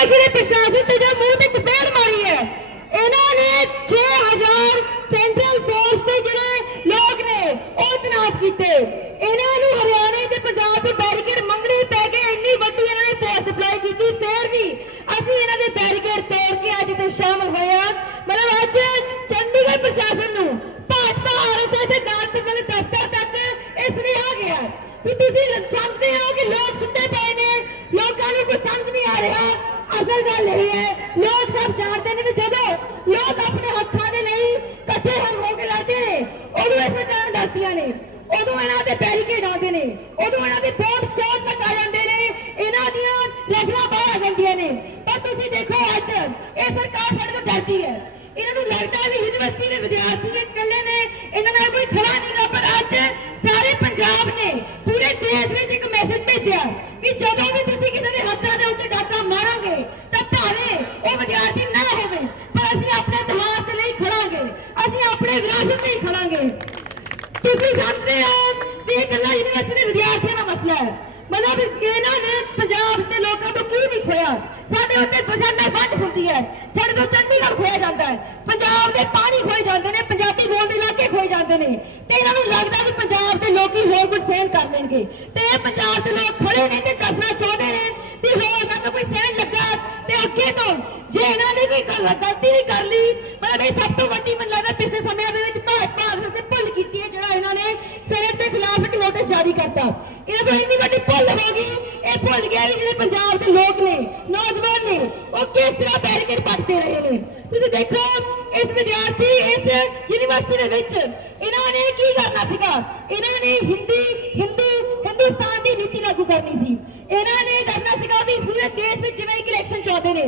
University ਪ੍ਰਸ਼ਾਸਨ ਤੇ ਜੋ ਮੂੰਹ ਤੇ ਚਪੇੜ ਮਾਰੀ ਹੈ। ਇਹਨਾਂ ਨੇ 6000 ਸੈਂਟਰਲ ਫੋਰਸ ਦੇ ਜਿਹੜੇ ਲੋਕ ਨੇ, ਉਹ ਤਨਾਤ ਕੀਤੇ। ਇਹਨਾਂ ਨੂੰ ਹਰਿਆਣੇ ਤੇ ਪੰਜਾਬ ਦੇ ਬੈਰੀਕੇਡ ਮੰਗਣੇ ਪੈ ਗਏ। ਇੰਨੀ ਵੱਡੀ ਇਹਨਾਂ ਨੇ ਫੋਰਸ ਅਪਲਾਈ ਕੀਤੀ, ਫੇਰ ਵੀ ਅਸੀਂ ਇਹਨਾਂ ਦੇ ਬੈਰੀਕੇਡ ਤੋੜ ਕੇ ਅੱਜ ਤੇ ਸ਼ਾਮਲ ਹੋਏ ਆ ਮਤਲਬ ਅੱਜ ਚੰਡੀਗੜ੍ਹ ਪ੍ਰਸ਼ਾਸਨ ਨੂੰ ਭਾਜਪਾ ਆਰਐਸਐਸ ਦੇ ਨਾਲ ਤੇ ਮੇਰੇ ਦਫ਼ਤਰ ਤੱਕ ਇਸ ਨੇ ਆ ਗਿਆ ਕਿ ਤੁਸੀਂ ਸਮਝਦੇ ਹੋ ਕਿ ਲੋਕ ਸੁੱਤੇ ਪਏ ਨੇ? ਲੋਕਾਂ ਨੂੰ ਕੋਈ ਸਮਝ ਨਹੀਂ ਆ ਰਿਹਾ। ਅਸਲ ਗੱਲ ਇਹ ਹੈ, ਲੋਕ ਸਭ ਜਾਣਦੇ ਨੇ ਕਿ ਜਦੋਂ ਲੋਕ ਆਪਣੇ ਹੱਥਾਂ ਦੇ ਲਈ ਇਕੱਠੇ ਹੋ ਕੇ ਲੜਦੇ ਨੇ, ਉਦੋਂ ਇਸ ਤਰ੍ਹਾਂ ਡਰਦੀਆਂ ਨੇ, ਉਦੋਂ ਇਹਨਾਂ ਦੇ ਬੈਰੀਕੇਡ ਆਉਂਦੇ ਨੇ, ਉਦੋਂ ਇਹਨਾਂ ਦੇ ਬਹੁਤ ਸਟੋਰ ਤੱਕ ਆ ਜਾਂਦੇ ਨੇ, ਇਹਨਾਂ ਦੀਆਂ ਰਗੜਾਂ ਬਾਹਰ ਆ ਜਾਂਦੀਆਂ ਨੇ। ਪਰ ਤੁਸੀਂ ਦੇਖੋ ਅੱਜ, ਇਹ ਸਰਕਾਰ ਸਾਡੇ ਤੋਂ ਡਰਦੀ ਹੈ। ਇਹਨਾਂ ਨੂੰ ਲੱਗਦਾ ਵੀ ਯੂਨੀਵਰਸਿਟੀ ਦੇ ਵਿਦਿਆਰਥੀ ਆਪਣੇ ਵਿਰਾਸਤ ਲਈ ਖੜਾਂਗੇ। ਤੁਸੀਂ ਸਮਝਦੇ ਹੋ ਵੀ ਇਹ ਗੱਲਾਂ ਯੂਨੀਵਰਸਿਟੀ ਵਿਦਿਆਰਥੀਆਂ ਦਾ ਮਸਲਾ ਹੈ। ਮਤਲਬ ਇਹਨਾਂ ਨੇ ਪੰਜਾਬ ਦੇ ਲੋਕਾਂ ਤੋਂ ਕੀ ਨਹੀਂ ਖੋਇਆ ਸਾਡੇ ਉੱਤੇ ਬਸੰਨਾ ਬੰਦ ਹੁੰਦੀ ਹੈ। ਸਾਡੇ ਤੋਂ ਚੰਡੀਗੜ੍ਹ ਖੋਇਆ ਜਾਂਦਾ ਹੈ। ਪੰਜਾਬ ਦੇ ਪਾਣੀ ਖੋਏ ਜਾਂਦੇ ਨੇ, ਪੰਜਾਬੀ ਬੋਲਦੇ ਇਲਾਕੇ ਖੋਏ ਜਾਂਦੇ ਨੇ। ਤੇ ਇਹਨਾਂ ਨੂੰ ਲੱਗਦਾ ਵੀ ਪੰਜਾਬ ਦੇ ਲੋਕੀ ਹੋਰ ਕੁਝ ਸਹਿਣ ਕਰ ਲੈਣਗੇ। ਤੇ ਇਹ ਪੰਜਾਬ ਦੇ ਲੋਕ ਖੜੇ ਨੇ ਤੇ ਦੱਸਣਾ ਚਾਹੁੰਦੇ ਨੇ ਵੀ ਹੋਰ ਨਾ ਕੋਈ ਸਹਿਣ ਲੱਗਾ ਤੇ ਅੱਗੇ ਤੋਂ ਜੇ ਇਹਨਾਂ ਨੇ ਕੋਈ ਗਲਤੀ ਨਹੀਂ ਕਰ ਲਈ ਮਤਲਬ ਇਹ ਸਭ ਤੋਂ ਵੱਡੀ ਮੈਨੂੰ ਲੱਗਦਾ ਪਿਛਲੇ ਸਮਿਆਂ ਦੇ ਵਿੱਚ ਭਾਜਪਾ ਨੇ ਭੁੱਲ ਕੀਤੀ ਹੈ ਜਿਹੜਾ ਇਹਨਾਂ ਨੇ ਸੈਨੇਟ ਦੇ ਖਿਲਾਫ ਇੱਕ ਨੋਟਿਸ ਜਾਰੀ ਕਰਤਾ। ਇਹਨਾਂ ਤੋਂ ਇੰਨੀ ਵੱਡੀ ਭੁੱਲ ਹੋ ਗਈ, ਇਹ ਭੁੱਲ ਗਿਆ ਜਿਹੜੇ ਪੰਜਾਬ ਦੇ ਲੋਕ ਨੇ, ਨੌਜਵਾਨ ਨੇ, ਉਹ ਕਿਸ ਤਰ੍ਹਾਂ ਬੈਰੀਕੇਡ ਪੱਟਦੇ ਰਹੇ ਨੇ। ਤੁਸੀਂ ਦੇਖੋ, ਇਸ ਵਿਦਿਆਰਥੀ, ਇਸ ਯੂਨੀਵਰਸਿਟੀ ਦੇ ਵਿੱਚ ਇਹਨਾਂ ਨੇ ਕੀ ਕਰਨਾ ਸੀਗਾ? ਇਹਨਾਂ ਨੇ ਹਿੰਦੀ, ਹਿੰਦੂ, ਹਿੰਦੁਸਤਾਨ ਦੀ ਨੀਤੀ ਲਾਗੂ ਕਰਨੀ ਸੀ। ਇਹਨਾਂ ਨੇ ਕਰਨਾ ਸੀਗਾ ਵੀ ਪੂਰੇ ਦੇਸ਼ ਵਿੱਚ ਜਿਵੇਂ ਇੱਕ ਨੇ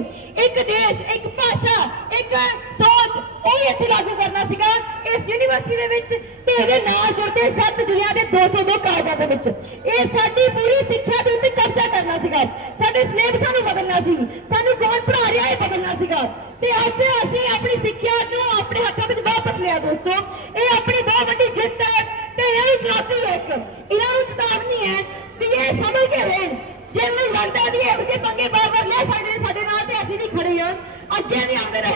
ਇੱਕ ਦੇਸ਼, ਇੱਕ ਭਾਸ਼ਾ, ਇੱਕ ਸੋਚ, ਉਹ ਇੱਥੇ ਲਾਗੂ ਕਰਨਾ ਸੀਗਾ। ਇਸ ਯੂਨੀਵਰਸਿਟੀ ਦੇ ਵਿੱਚ ਤੇ ਇਹਦੇ ਨਾਲ ਜੁੜਦੇ ਸੱਤ ਜ਼ਿਲ੍ਹਿਆਂ ਦੇ 202 ਕਾਲਜਾਂ ਦੇ ਵਿੱਚ। ਇਹ ਸਾਡੀ ਪੂਰੀ ਸਿੱਖਿਆ ਦੇ ਉੱਤੇ ਕਬਜ਼ਾ ਕਰਨਾ ਸੀਗਾ। ਸਾਡੇ ਸਿਲੇਬਸਾਂ ਨੂੰ ਬਦਲਣਾ ਸੀ। ਸਾਨੂੰ ਕੌਣ ਪੜ੍ਹਾ ਰਿਹਾ ਇਹ ਬਦਲਣਾ ਸੀਗਾ। ਤੇ ਅੱਜ ਅਸੀਂ ਆਪਣੀ ਸਿੱਖਿਆ ਨੂੰ ਆਪਣੇ ਹੱਥਾਂ ਵਿੱਚ ਵਾਪਸ ਲਿਆ ਦੋਸਤੋ। ਇਹ ਆਪਣੀ ਬਹੁਤ ਵੱਡੀ ਜਿੱਤ ਹੈ ਤੇ ਇਹ ਵੀ ਚੁਣੌਤੀ ਹੈ ਇੱਕ। ਇਹਨਾਂ ਨੂੰ ਚੇਤਾਵਨੀ ਹੈ ਵੀ ਇਹ ਸਮਝ ਕੇ ਰਹਿਣ। ਜੇ ਮੈਨੂੰ ਲੱਗਦਾ ਵੀ ਇਹੋ ਜਿਹੇ ਪੰਗੇ ਬਾਰ-ਬਾਰ ਲੈ ਸਾਡੇ ਨਾਲ ਤੇ ਅਸੀਂ ਵੀ ਖੜੇ ਆ ਅੱਗੇ ਵੀ ਆਉਂਦੇ ਰਹੇ।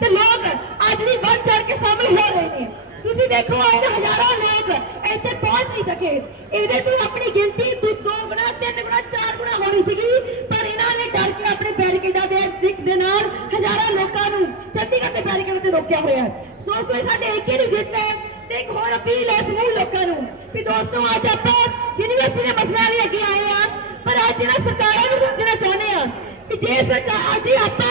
ਤੇ ਲੋਕ ਅੱਜ ਵੀ ਵੱਧ ਚੜ ਕੇ ਸ਼ਾਮਿਲ ਹੋ ਰਹੇ ਨੇ। ਤੁਸੀਂ ਦੇਖੋ ਅੱਜ ਹਜ਼ਾਰਾਂ ਲੋਕ ਇੱਥੇ ਪਹੁੰਚ ਨਹੀਂ ਸਕੇ। ਇਹਦੇ ਤੋਂ ਆਪਣੀ ਗਿਣਤੀ ਦੋ ਗੁਣਾ, ਤਿੰਨ ਗੁਣਾ, ਚਾਰ ਗੁਣਾ ਹੋਣੀ ਸੀਗੀ। ਪਰ ਇਹਨਾਂ ਨੇ ਡਰ ਕੇ ਆਪਣੇ ਬੈਰੀਕੇਡਾਂ ਦੇ ਦਿੱਕ ਦੇ ਨਾਲ ਹਜ਼ਾਰਾਂ ਲੋਕਾਂ ਨੂੰ ਚੰਡੀਗੜ੍ਹ ਦੇ ਬੈਰੀਕੇਡ ਤੇ ਰੋਕਿਆ ਹੋਇਆ ਹੈ। ਦੋਸਤੋ, ਇਹ ਸਾਡੇ ਏਕੇ ਦੀ ਜਿੱਤ ਹੈ। ਤੇ ਇੱਕ ਹੋਰ ਅਪੀਲ ਹੈ ਸਮੂਹ ਲੋਕਾਂ ਨੂੰ ਵੀ ਦੋਸਤੋ, ਅੱਜ ਆਪਾਂ ਯੂਨੀਵਰਸਿਟੀ ਦੇ ਮਸਲਿਆਂ ਲਈ ਅੱਗੇ ਆਏ ਆ ਪਰ ਅੱਜ ਇਹਨਾਂ ਸਰਕਾਰਾਂ ਨੂੰ ਦੱਸਣਾ ਚਾਹੁੰਦੇ ਆ ਕਿ ਜੇ ਸਰਕਾਰ ਅੱਜ ਆਪਾਂ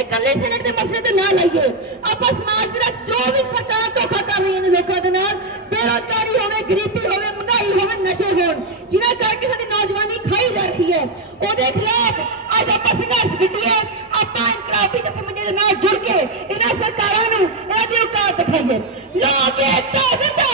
ਆ ਕੱਲੇ ਸੈਨੇਟ ਦੇ ਮਸਲੇ ਤੇ ਨਾ ਲਈਏ। ਆਪਾਂ ਸਮਾਜ ਦਾ ਜੋ ਵੀ ਸਰਕਾਰ ਧੋਖਾ ਕਰ ਰਹੀ ਹੈ ਲੋਕਾਂ ਦੇ ਨਾਲ। ਬੇਰੋਜ਼ਗਾਰੀ ਹੋਵੇ, ਗਰੀਬੀ ਹੋਵੇ, ਮਹਿੰਗਾਈ ਹੋਵੇ, ਨਸ਼ੇ ਹੋਣ ਜਿਨ੍ਹਾਂ ਕਰਕੇ ਸਾਡੀ ਨੌਜਵਾਨੀ ਖਾਈ ਜਾ ਰਹੀ ਹੈ। ਉਹਦੇ ਖਿਲਾਫ ਅੱਜ ਆਪਾਂ ਸੰਘਰਸ਼ ਕੀਤੀਏ ਆਪਾਂ ਇਨਕਲਾਬੀ ਜਥੇਬੰਦੀ ਦੇ ਨਾਲ ਜੁੜ ਕੇ ਇਹਨਾਂ ਸਰਕਾਰਾਂ ਨੂੰ ਇਹਨਾਂ ਦੀ ਔਕਾਤ ਦਿਖਾਈਏ। ਲੋਕ ਏਕਤਾ ਜ਼ਿੰਦਾਬਾਦ